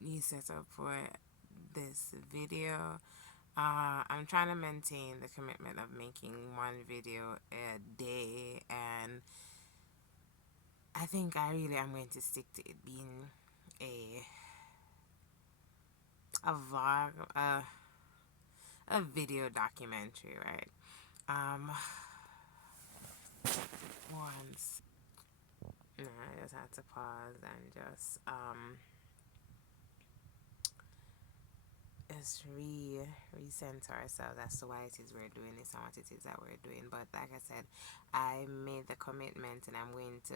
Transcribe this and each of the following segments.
new setup for this video. I'm trying to maintain the commitment of making one video a day, and I think I really am going to stick to it being a a vlog, a video documentary, right? Um, once, no, I just had to pause and just recenter ourselves as to why it is we're doing this and what it is that we're doing. But like I said, I made the commitment, and I'm going to.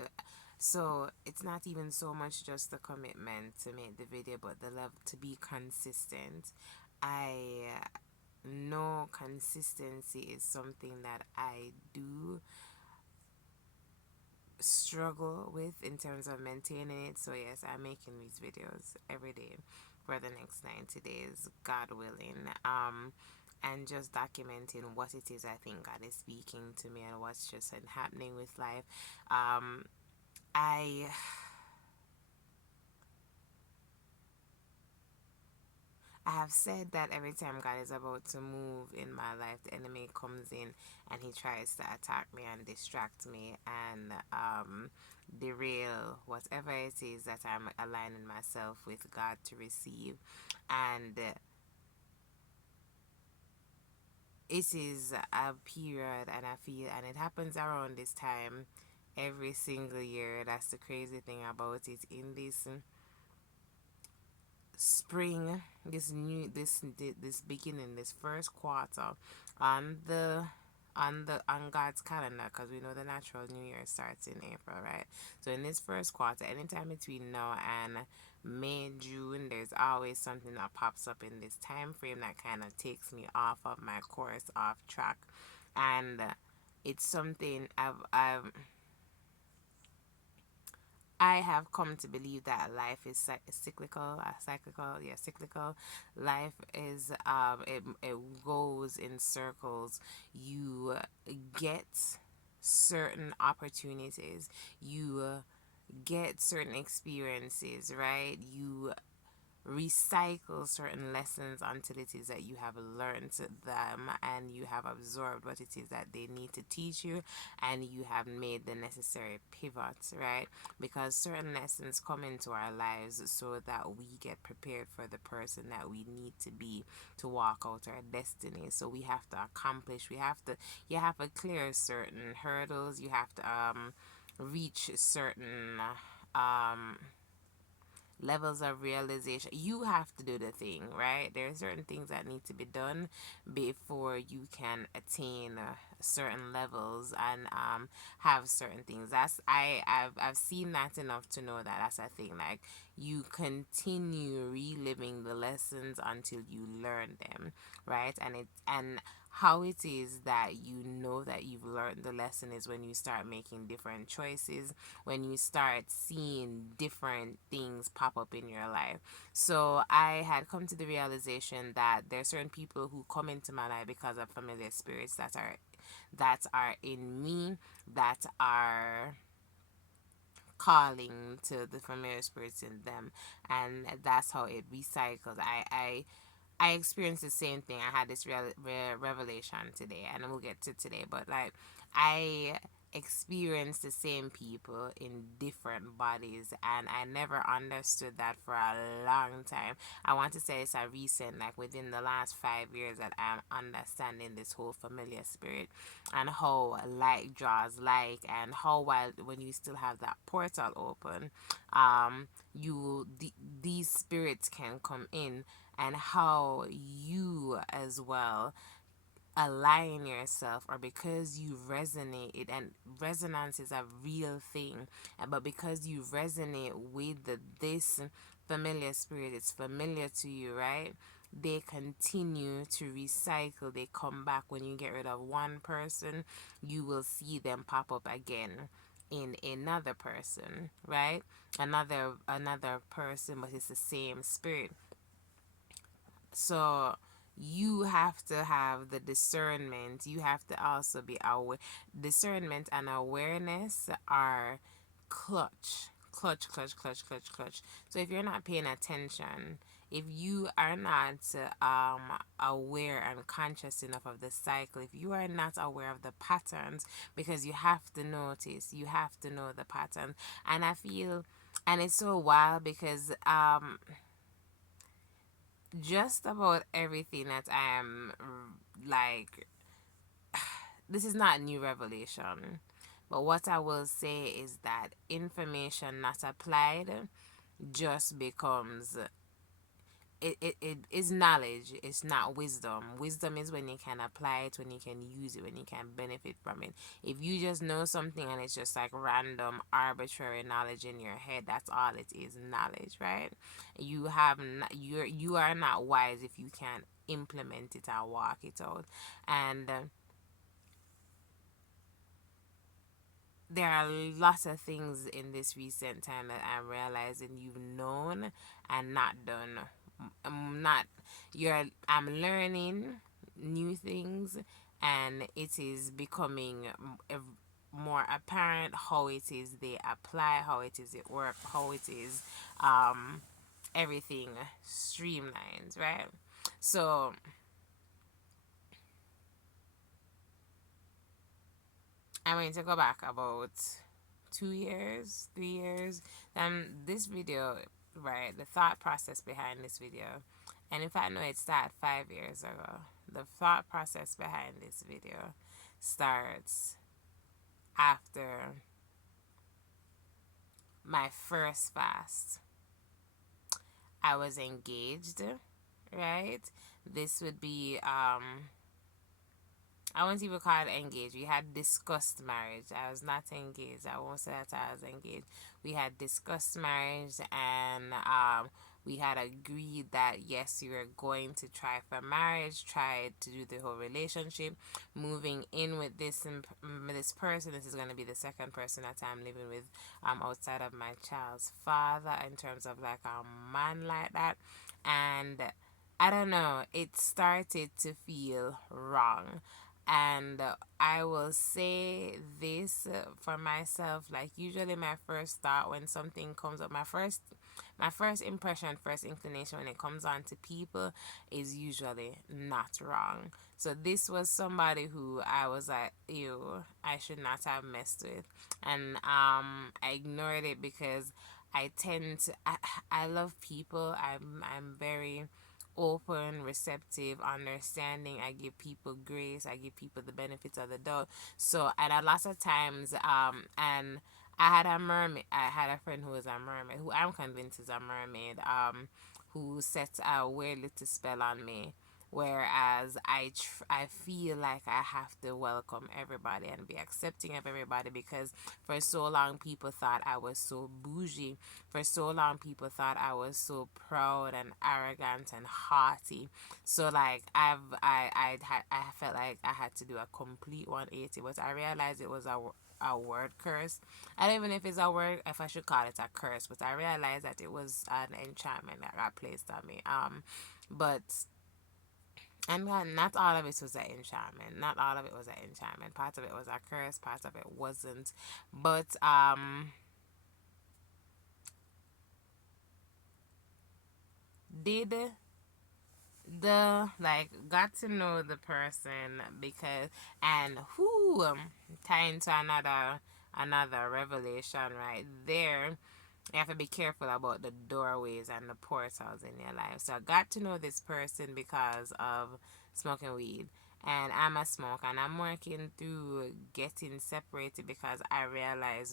So it's not even so much just the commitment to make the video, but the love to be consistent. I know consistency is something that I do struggle with in terms of maintaining it. So yes, I'm making these videos every day for the next 90 days, God willing. And just documenting what it is I think God is speaking to me and what's just happening with life. Um, I I have said that every time God is about to move in my life, the enemy comes in and he tries to attack me and distract me and derail whatever it is that I'm aligning myself with God to receive. And it is a period, and I feel, and it happens around this time every single year. That's the crazy thing about it. In this spring, this beginning, this first quarter, on the on God's calendar, because we know the natural New Year starts in April, right? So in this first quarter, anytime between now and May, June, there's always something that pops up in this time frame that kind of takes me off of my course, off track, and it's something I have come to believe that life is cyclical, cyclical. Life is, it goes in circles. You get certain opportunities, you get certain experiences, right? You recycle certain lessons until it is that you have learned them and you have absorbed what it is that they need to teach you, and you have made the necessary pivots, right? Because certain lessons come into our lives so that we get prepared for the person that we need to be to walk out our destiny. So we have to accomplish, you have to clear certain hurdles, you have to reach certain um levels of realization. You have to do the thing, right? There are certain things that need to be done before you can attain certain levels and have certain things. I've seen that enough to know that that's a thing. Like, you continue reliving the lessons until you learn them, right? And how it is that you know that you've learned the lesson is when you start making different choices, when you start seeing different things pop up in your life. So I had come to the realization that there are certain people who come into my life because of familiar spirits that are in me, that are calling to the familiar spirits in them, and that's how it recycles. I experienced the same thing. I had this revelation today, and we'll get to today. But like, I experienced the same people in different bodies, and I never understood that for a long time. I want to say it's a recent, like within the last 5 years, that I'm understanding this whole familiar spirit and how like draws like, and how while when you still have that portal open, these spirits can come in, and how you as well align yourself, or because you resonate it, and resonance is a real thing, but because you resonate with this familiar spirit, it's familiar to you, right? They continue to recycle, they come back. When you get rid of one person, you will see them pop up again in another person, right? Another person, but it's the same spirit. So you have to have the discernment. You have to also be aware. Discernment and awareness are clutch, clutch, clutch, clutch, clutch. So if you're not paying attention, if you are not aware and conscious enough of the cycle, if you are not aware of the patterns, because you have to notice, you have to know the pattern. And I feel, and it's so wild because just about everything that I am like, this is not new revelation, but what I will say is that information not applied just becomes, it is knowledge. It's not wisdom. Wisdom is when you can apply it, when you can use it, when you can benefit from it. If you just know something and it's just like random arbitrary knowledge in your head, that's all it is, knowledge, right? You are not wise if you can't implement it and walk it out. And there are lots of things in this recent time that I'm realizing you've known and not done. I'm not you're I'm learning new things, and it is becoming more apparent how it is they apply, how it is it work, how it is um everything streamlines, right? So I'm going to go back about 2 years, 3 years. This video, right, the thought process behind this video, and in fact, no, it started 5 years ago. The thought process behind this video starts after my first fast. I was engaged, right? This would be I won't even call it engaged. We had discussed marriage. I was not engaged. I won't say that I was engaged. We had discussed marriage, and we had agreed that yes, we were going to try for marriage, try to do the whole relationship, moving in with this person. This is going to be the second person that I'm living with outside of my child's father, in terms of like a man like that. And I don't know, it started to feel wrong. And I will say this for myself, like usually my first thought when something comes up, my first impression, first inclination when it comes on to people is usually not wrong. So this was somebody who I was like, ew, I should not have messed with. And I ignored it because I love people. I'm very open, receptive, understanding. I give people grace. I give people the benefits of the doubt. So, and a lot of times, and I had a mermaid. I had a friend who was a mermaid, who I'm convinced is a mermaid, who set a weird little spell on me. Whereas I feel like I have to welcome everybody and be accepting of everybody, because for so long people thought I was so bougie. For so long people thought I was so proud and arrogant and haughty. So like I felt like I had to do a complete 180, but I realized it was a word curse. I don't even know if it's a word, if I should call it a curse, but I realized that it was an enchantment that got placed on me. But and not all of it was an enchantment. Not all of it was an enchantment. Part of it was a curse. Part of it wasn't. But did the like got to know the person, because and who tying to another revelation right there. You have to be careful about the doorways and the portals in your life. So I got to know this person because of smoking weed. And I'm a smoker, and I'm working through getting separated because I realized